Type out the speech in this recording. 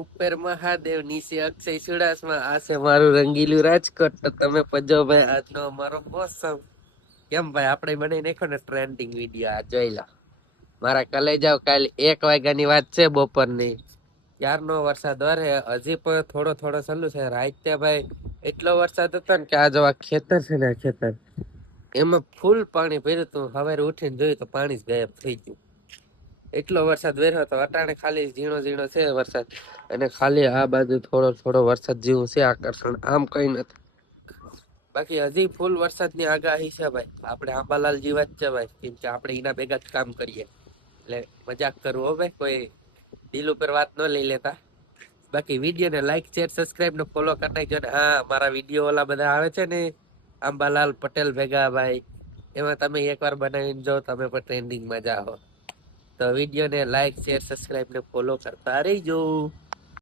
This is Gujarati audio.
ઉપર મહાદેવ નીચે અક્ષય સુડાસમાં આ છે મારું રંગીલું રાજકોટ. તો તમે પજો ભાઈ આજનો અમારો મોસમ કેમ ભાઈ આપણે બનાવી નાખો ને ટ્રેન્ડિંગ વિડીયો આ જોઈ લો. મારા કલેજાઓ કાલે 1 વાગ્યાની વાત છે બપોરની. ક્યારનો વરસાદ વરે હજી પણ થોડો થોડો ચાલુ છે. રાતે ભાઈ એટલો વરસાદ હતો ને કે આ જો આ ખેતર છે ને ખેતર એમાં ફૂલ પાણી ભર્યું હતું. હવે ઉઠીને જોયું તો પાણી જ ગાયબ થઈ ગયું. એટલો વરસાદ વેર્યો હતો. અટાણે ખાલી ઝીણો ઝીણો છે વરસાદ અને ખાલી આ બાજુ થોડો થોડો વરસાદ જેવું છે આકર્ષણ. આમ કઈ નથી. બાકી હજી ફૂલ વરસાદની આગાહી છે ભાઈ. આપણે આંબાલાલ જીવા જ છે ભાઈ, કેમ કે આપણે એના ભેગા જ કામ કરીએ. એટલે મજાક કરવું હો ભાઈ, કોઈ દિલ ઉપર વાત ન લઈ લેતા. બાકી વિડીયો ને લાઈક શેર સબસ્ક્રાઇબ ને ફોલો કરી નાખજો ને. હા, મારા વિડીયો ઓલા બધા આવે છે ને આંબાલાલ પટેલ ભેગા ભાઈ, એમાં તમે એકવાર બનાવીને જો, તમે પણ ટ્રેન્ડિંગમાં જાઓ. તો વિડીયો ને લાઈક શેર સબસ્ક્રાઇબ ને ફોલો કરતા રહીજો.